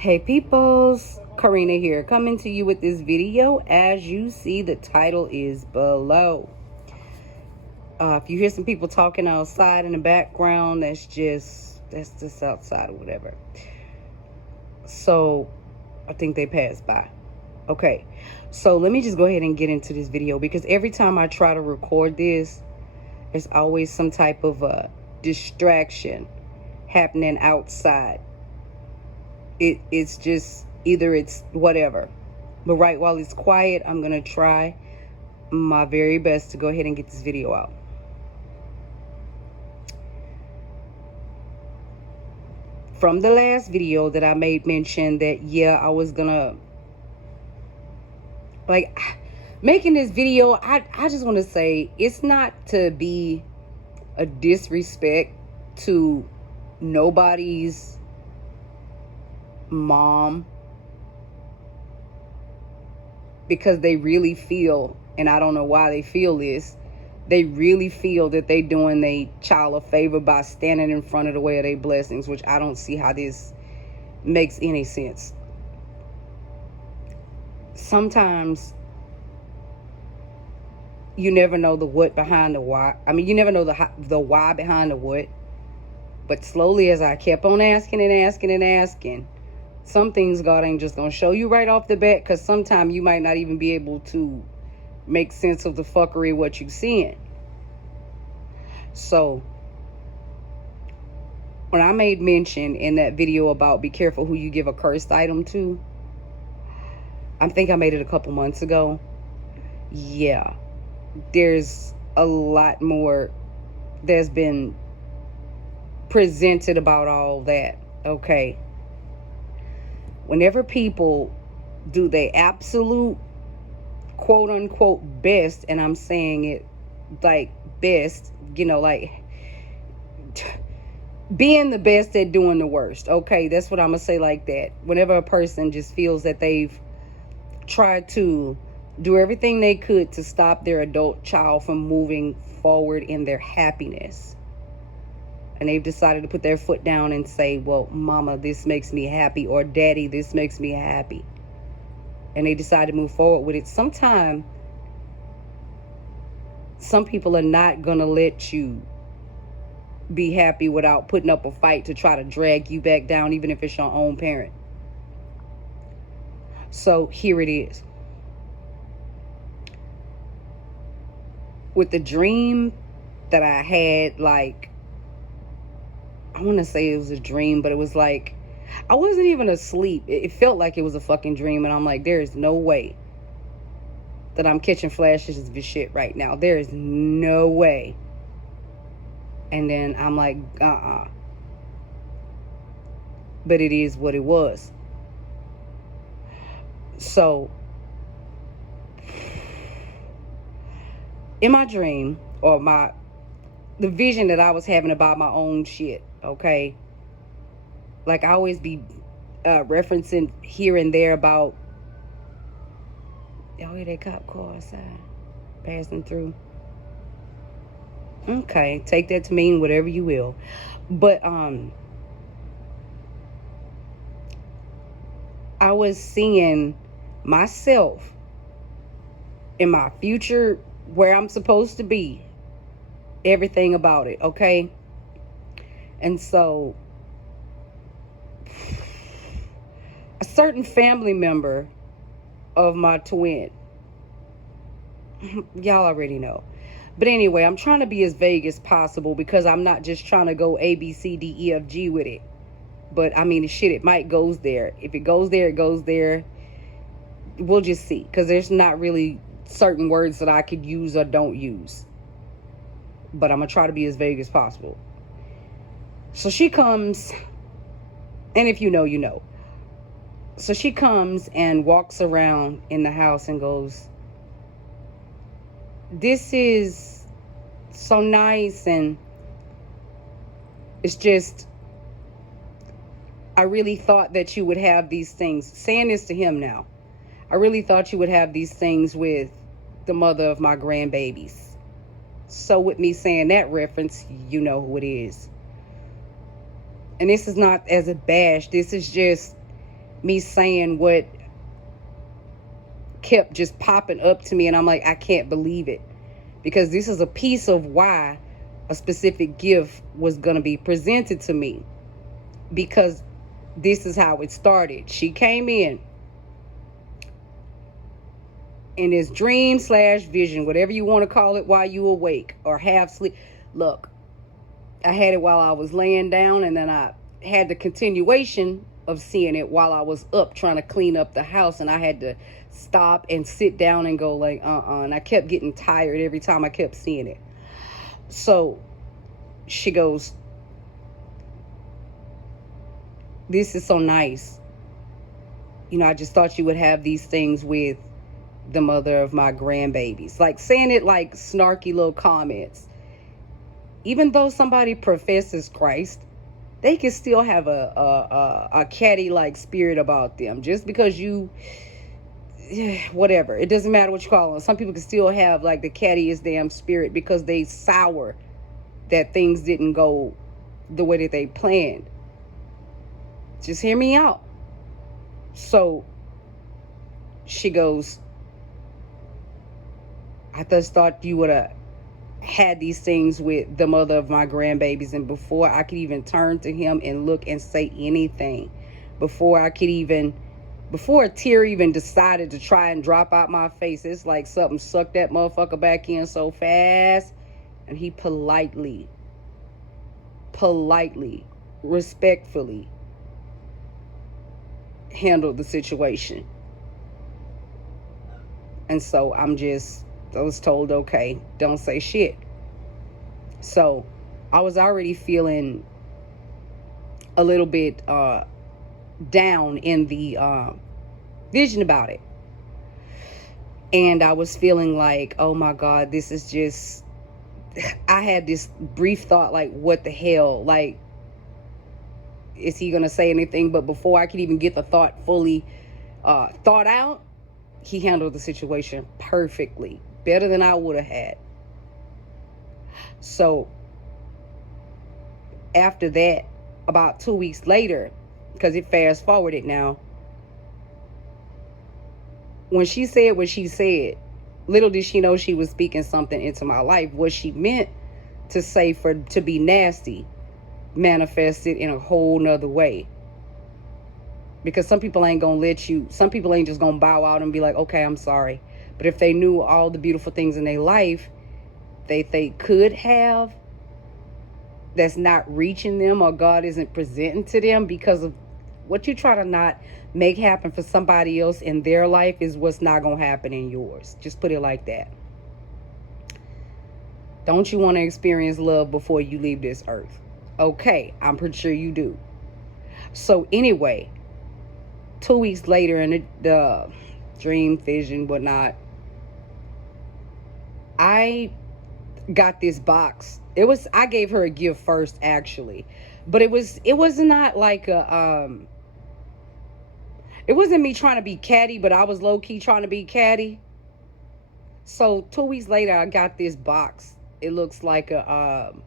Hey peoples, Karina here, coming to you with this video. As you see, the title is below. If you hear some people talking outside in the background, that's just outside or whatever. So I think they passed by. Okay, so let me just go ahead and get into this video, because every time I try to record this, there's always some type of distraction happening outside. It's just either it's whatever. But right while it's quiet, I'm gonna try my very best to go ahead and get this video out. From the last video that I made mention that, yeah, I was gonna, like, making this video, I just want to say it's not to be a disrespect to nobody's mom, because they really feel, and I don't know why they feel this, they really feel that they doing their child a favor by standing in front of the way of their blessings, which I don't see how this makes any sense. Sometimes you never know the what behind the why. I mean, you never know the why behind the what. But slowly, as I kept on asking and asking and asking, some things God ain't just gonna show you right off the bat, because sometimes you might not even be able to make sense of the fuckery what you seeing. So when I made mention in that video about be careful who you give a cursed item to, I think I made it a couple months ago. Yeah, there's a lot more that's been presented about all that. Okay, whenever people do their absolute quote unquote best, and I'm saying it like best, you know, like being the best at doing the worst. Okay, that's what I'm gonna say, like that. Whenever a person just feels that they've tried to do everything they could to stop their adult child from moving forward in their happiness, and they've decided to put their foot down and say, well, mama, this makes me happy, or daddy, this makes me happy, and they decide to move forward with it. Sometimes some people are not gonna let you be happy without putting up a fight to try to drag you back down, even if it's your own parent. So here it is. With the dream that I had, like, I want to say it was a dream, but it was like, I wasn't even asleep. It felt like it was a fucking dream. And I'm like, there is no way that I'm catching flashes of this shit right now. There is no way. And then I'm like, but it is what it was. So in my dream, or the vision that I was having about my own shit, okay, like, I always be referencing here and there about, oh yeah, that cop car outside passing through. Okay, take that to mean whatever you will. But I was seeing myself in my future, where I'm supposed to be, everything about it, okay? And so a certain family member of my twin, y'all already know. But anyway, I'm trying to be as vague as possible, because I'm not just trying to go A, B, C, D, E, F, G with it. But I mean, shit, it might goes there. If it goes there, it goes there. We'll just see, because there's not really certain words that I could use or don't use. But I'm going to try to be as vague as possible. So she comes, and if you know, you know. So she comes and walks around in the house and goes, this is so nice, and it's just, I really thought that you would have these things. Saying this to him now. I really thought you would have these things with the mother of my grandbabies. So with me saying that reference, you know who it is. And this is not as a bash. This is just me saying what kept just popping up to me, and I'm like, I can't believe it, because this is a piece of why a specific gift was going to be presented to me, because this is how it started. She came in this dream slash vision, whatever you want to call it, while you awake or half sleep. Look, I had it while I was laying down, and then I had the continuation of seeing it while I was up trying to clean up the house, and I had to stop and sit down and go like, and I kept getting tired every time I kept seeing it. So she goes, this is so nice. You know, I just thought you would have these things with the mother of my grandbabies. Like saying it like snarky little comments. Even though somebody professes Christ, they can still have a catty-like spirit about them. Just because you, whatever, it doesn't matter what you call them. Some people can still have like the cattiest damn spirit because they sour that things didn't go the way that they planned. Just hear me out. So she goes, I just thought you would have had these things with the mother of my grandbabies, and before I could even turn to him and look and say anything, before a tear even decided to try and drop out my face, it's like something sucked that motherfucker back in so fast, and he politely, respectfully handled the situation. And so I was told, okay, don't say shit. So I was already feeling a little bit down in the vision about it. And I was feeling like, oh my God, this is just, I had this brief thought like, what the hell? Like, is he going to say anything? But before I could even get the thought fully thought out, he handled the situation perfectly. Better than I would have had. So after that, about 2 weeks later, because it fast forwarded now, when she said what she said, little did she know she was speaking something into my life. What she meant to say to be nasty manifested in a whole nother way. Because some people ain't just gonna bow out and be like, okay, I'm sorry. But if they knew all the beautiful things in their life they could have, that's not reaching them, or God isn't presenting to them because of what you try to not make happen for somebody else in their life, is what's not going to happen in yours. Just put it like that. Don't you want to experience love before you leave this earth? Okay, I'm pretty sure you do. So anyway, 2 weeks later in the dream, vision, whatnot, I got this box. I gave her a gift first, actually, but it was not like it wasn't me trying to be catty, but I was low-key trying to be catty. So 2 weeks later, I got this box. It looks like one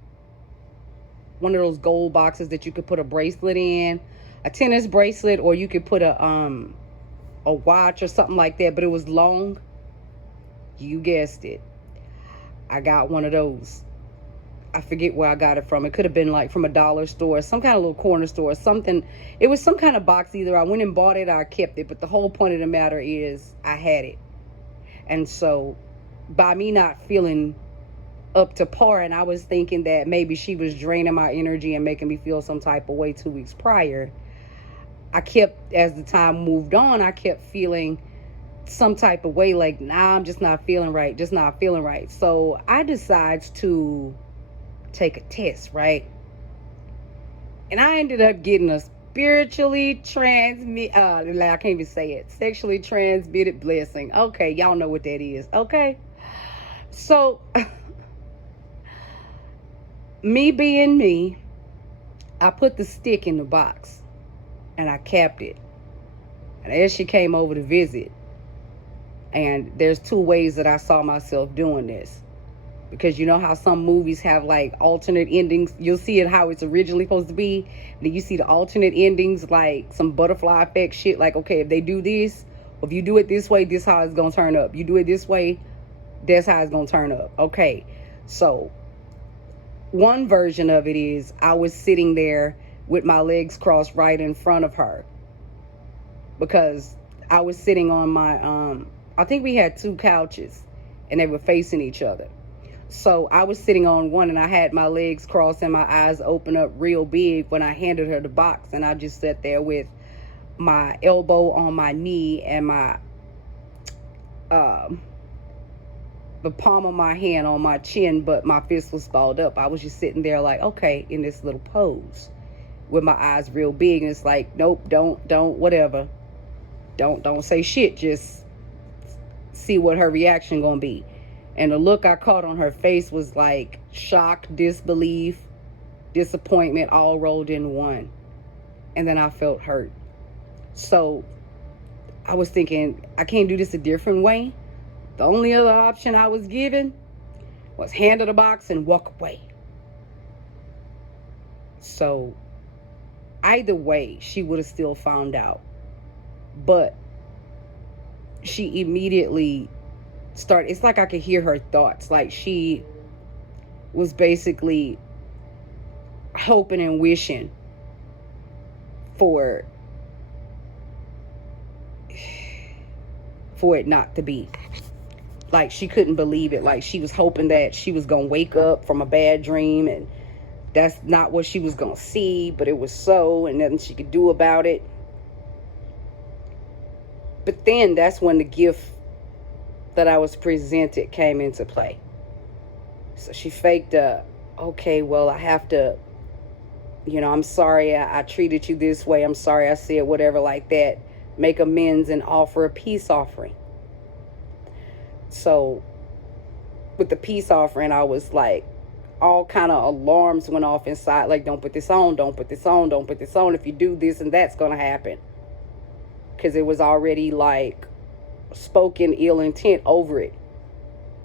of those gold boxes that you could put a bracelet in, a tennis bracelet, or you could put a watch or something like that, but it was long. You guessed it. I got one of those. I forget where I got it from. It could have been like from a dollar store, some kind of little corner store, something. It was some kind of box. Either I went and bought it or I kept it. But the whole point of the matter is I had it. And so by me not feeling up to par, and I was thinking that maybe she was draining my energy and making me feel some type of way 2 weeks prior, I kept, as the time moved on, I kept feeling some type of way, like, nah, I'm just not feeling right, So I decided to take a test, right? And I ended up getting a sexually transmitted blessing. Okay, y'all know what that is, okay? So me being me, I put the stick in the box and I capped it. And as she came over to visit, and there's two ways that I saw myself doing this. Because you know how some movies have like alternate endings. You'll see it how it's originally supposed to be. Then you see the alternate endings, like some butterfly effect shit. Like, okay, if they do this, or if you do it this way, this how it's going to turn up. You do it this way, that's how it's going to turn up. Okay, so one version of it is I was sitting there with my legs crossed right in front of her. Because I was sitting on my, I think we had 2 couches and they were facing each other. So I was sitting on one and I had my legs crossed and my eyes open up real big when I handed her the box. And I just sat there with my elbow on my knee and my, the palm of my hand on my chin, but my fist was balled up. I was just sitting there like, okay, in this little pose with my eyes real big. And it's like, nope, don't, whatever. Don't say shit. Just see what her reaction gonna be. And the look I caught on her face was like shock, disbelief, disappointment, all rolled in one. And then I felt hurt. So I was thinking, I can't do this a different way. The only other option I was given was hand her the box and walk away. So either way, she would have still found out. But she immediately started, it's like I could hear her thoughts. Like she was basically hoping and wishing for it not to be. Like she couldn't believe it. Like she was hoping that she was gonna wake up from a bad dream and that's not what she was gonna see, but it was so, and nothing she could do about it. But then that's when the gift that I was presented came into play. So she faked okay, well, I have to, I'm sorry I treated you this way. I'm sorry I said whatever like that. Make amends and offer a peace offering. So with the peace offering, I was like, all kind of alarms went off inside. Like, don't put this on, don't put this on, don't put this on. If you do this and that's going to happen. Because it was already like spoken ill intent over it.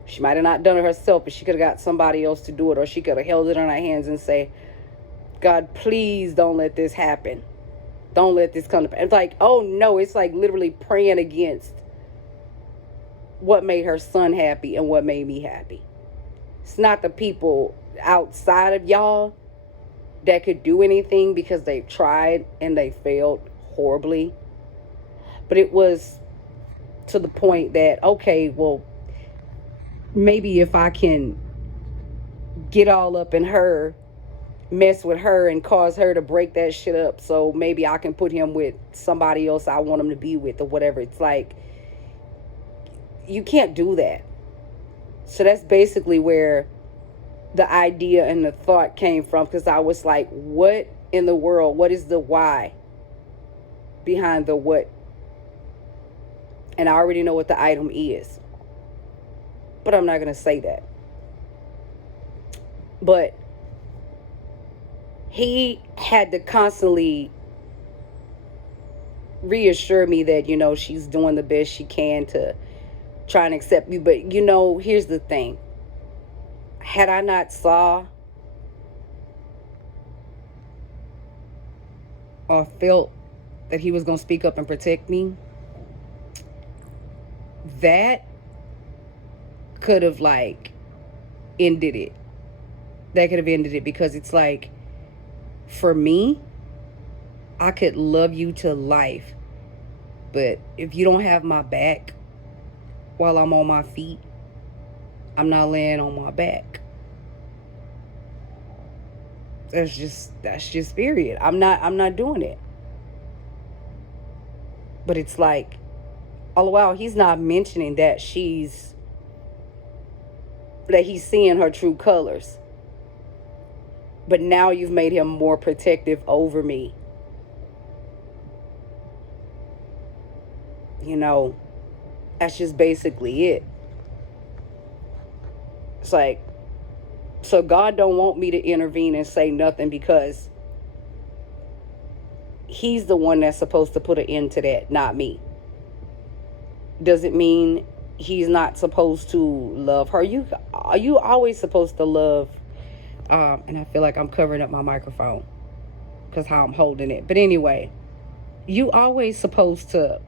She might have not done it herself, but she could have got somebody else to do it, or she could have held it in her hands and say, God, please don't let this happen. Don't let this come to pass. It's like, oh no, it's like literally praying against what made her son happy and what made me happy. It's not the people outside of y'all that could do anything because they've tried and they failed horribly. But it was to the point that, okay, well, maybe if I can get all up in her, mess with her and cause her to break that shit up, so maybe I can put him with somebody else I want him to be with or whatever. It's like, you can't do that. So that's basically where the idea and the thought came from, because I was like, what in the world? What is the why behind the what? And I already know what the item is, but I'm not going to say that. But he had to constantly reassure me that, she's doing the best she can to try and accept me. But, here's the thing. Had I not saw or felt that he was going to speak up and protect me, that could have ended it. That could have ended it, because it's like, for me, I could love you to life, but if you don't have my back while I'm on my feet, I'm not laying on my back. That's just period. I'm not doing it. But it's like, all the while he's not mentioning that he's seeing her true colors. But now you've made him more protective over me. That's just basically it. It's like, so God don't want me to intervene and say nothing, because he's the one that's supposed to put an end to that, not me. Does it mean he's not supposed to love her. You always supposed to love, and I feel like I'm covering up my microphone because how I'm holding it. But anyway, you always supposed to,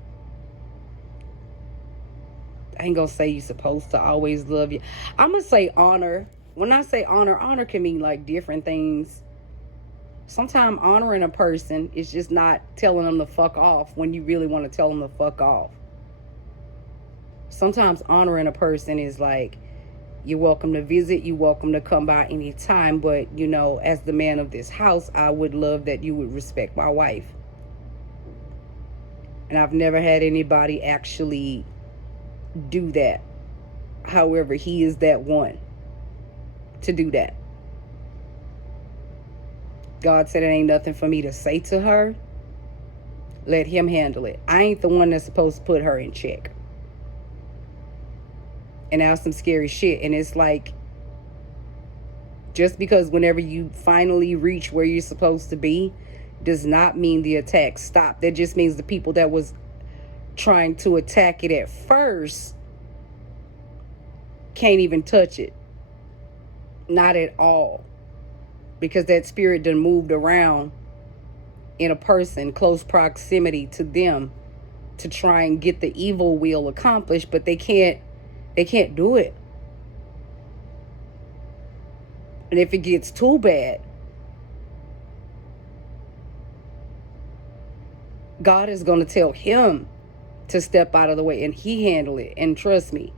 I ain't gonna say you supposed to always love you. I'm gonna say honor. When I say honor, honor can mean like different things. Sometimes honoring a person is just not telling them to fuck off when you really want to tell them to fuck off. Sometimes honoring a person is like, you're welcome to visit, you're welcome to come by anytime, but you know, as the man of this house, I would love that you would respect my wife. And I've never had anybody actually do that. However, he is that one to do that. God said it ain't nothing for me to say to her. Let him handle it. I ain't the one that's supposed to put her in check. And that's some scary shit. And it's like, just because whenever you finally reach where you're supposed to be does not mean the attack stopped. That just means the people that was trying to attack it at first can't even touch it. Not at all. Because that spirit done moved around in a person, close proximity to them, to try and get the evil will accomplished, but they can't do it. And if it gets too bad, God is going to tell him to step out of the way, and he handle it. And trust me,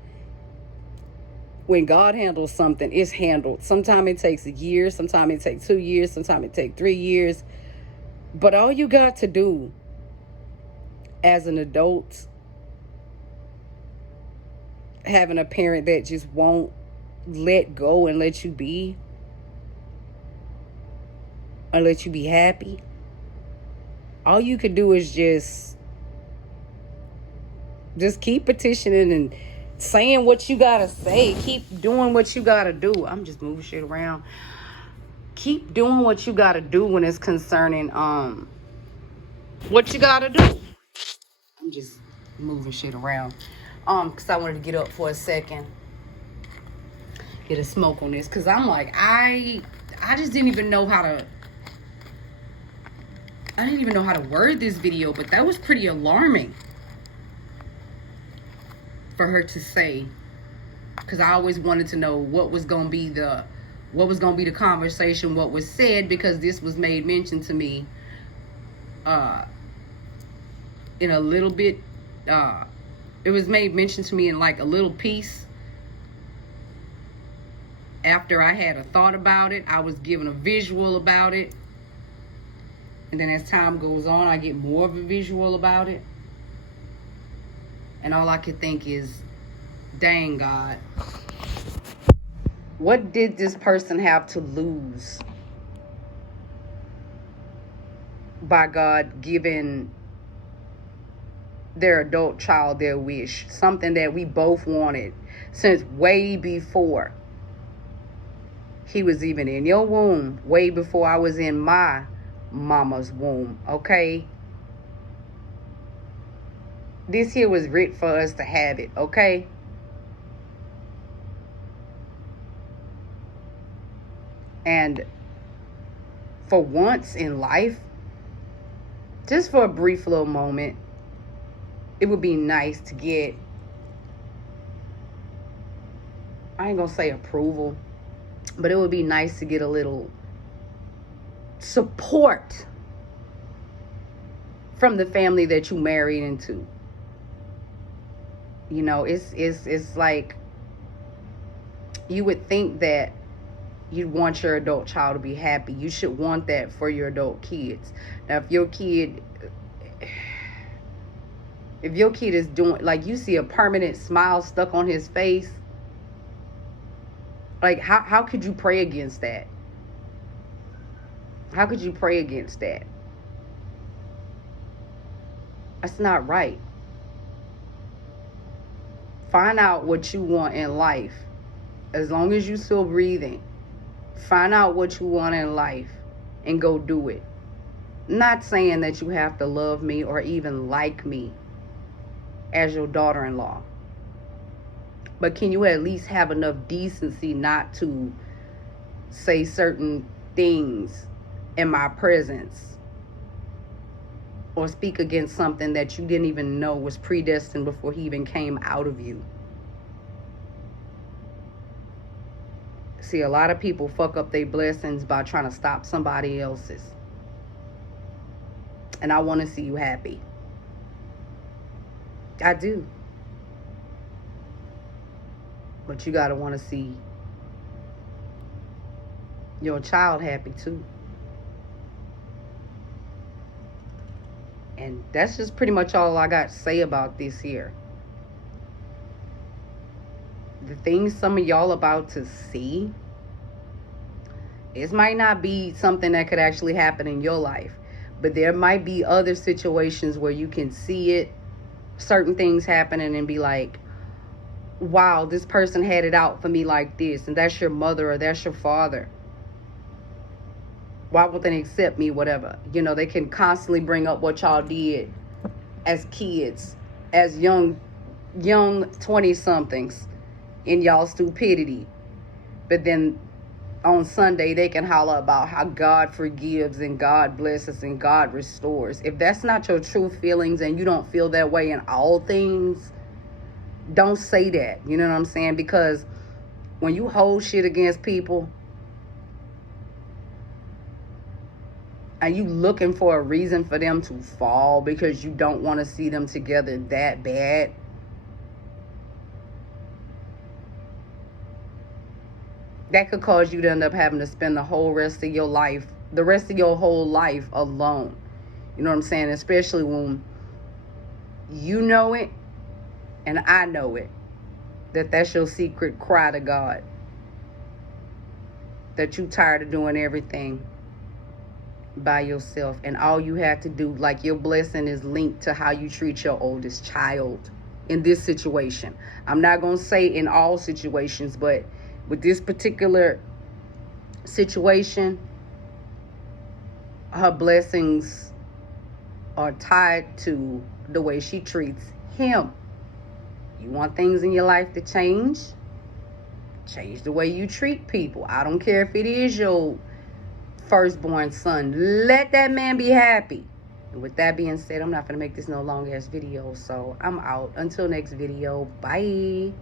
when God handles something, it's handled. Sometimes it takes a year, sometimes it takes 2 years, sometimes it takes 3 years. But all you got to do as an adult, having a parent that just won't let go and let you be, or let you be happy, all you could do is just keep petitioning and saying what you gotta say. Keep doing what you gotta do. I'm just moving shit around. Keep doing what you gotta do when it's concerning what you gotta do. I'm just moving shit around because I wanted to get up for a second, get a smoke on this, because I'm like, I just didn't even know how to word this video, but that was pretty alarming for her to say, because I always wanted to know what was gonna be the conversation, what was said, because this was made mention to me in a little bit, it was made mention to me in like a little piece. After I had a thought about it, I was given a visual about it, and then as time goes on, I get more of a visual about it. And all I could think is, dang God, what did this person have to lose by God giving their adult child their wish? Something that we both wanted since way before he was even in your womb, way before I was in my mama's womb, okay? This here was written for us to have it, okay? And for once in life, just for a brief little moment, it would be nice to get, I ain't gonna say approval, but it would be nice to get a little support from the family that you married into. You know, it's like, you would think that you'd want your adult child to be happy. You should want that for your adult kids. Now, if your kid is doing, like, you see a permanent smile stuck on his face, like, how could you pray against that? How could you pray against that? That's not right. Find out what you want in life. As long as you're still breathing, find out what you want in life and go do it. Not saying that you have to love me or even like me as your daughter-in-law. But can you at least have enough decency not to say certain things in my presence, or speak against something that you didn't even know was predestined before he even came out of you? See, a lot of people fuck up their blessings by trying to stop somebody else's. And I want to see you happy. I do. But you got to want to see your child happy too. And that's just pretty much all I got to say about this here. The things some of y'all about to see, it might not be something that could actually happen in your life, but there might be other situations where you can see it, certain things happening, and be like, wow, this person had it out for me like this, and that's your mother or that's your father. Why won't they accept me? Whatever. You know, they can constantly bring up what y'all did as kids, as young 20-somethings in y'all stupidity. But then on Sunday, they can holler about how God forgives and God blesses and God restores. If that's not your true feelings and you don't feel that way in all things, don't say that. You know what I'm saying? Because when you hold shit against people and you looking for a reason for them to fall because you don't want to see them together that bad, that could cause you to end up having to spend the whole rest of your life, the rest of your whole life alone. You know what I'm saying? Especially when you know it and I know it, that that's your secret cry to God. That you tired of doing everything by yourself. And all you have to do, like your blessing is linked to how you treat your oldest child in this situation. I'm not going to say in all situations, but with this particular situation, her blessings are tied to the way she treats him. You want things in your life to change? Change the way you treat people. I don't care if it is your firstborn son. Let that man be happy. And with that being said, I'm not going to make this no long ass video, so I'm out. Until next video, bye.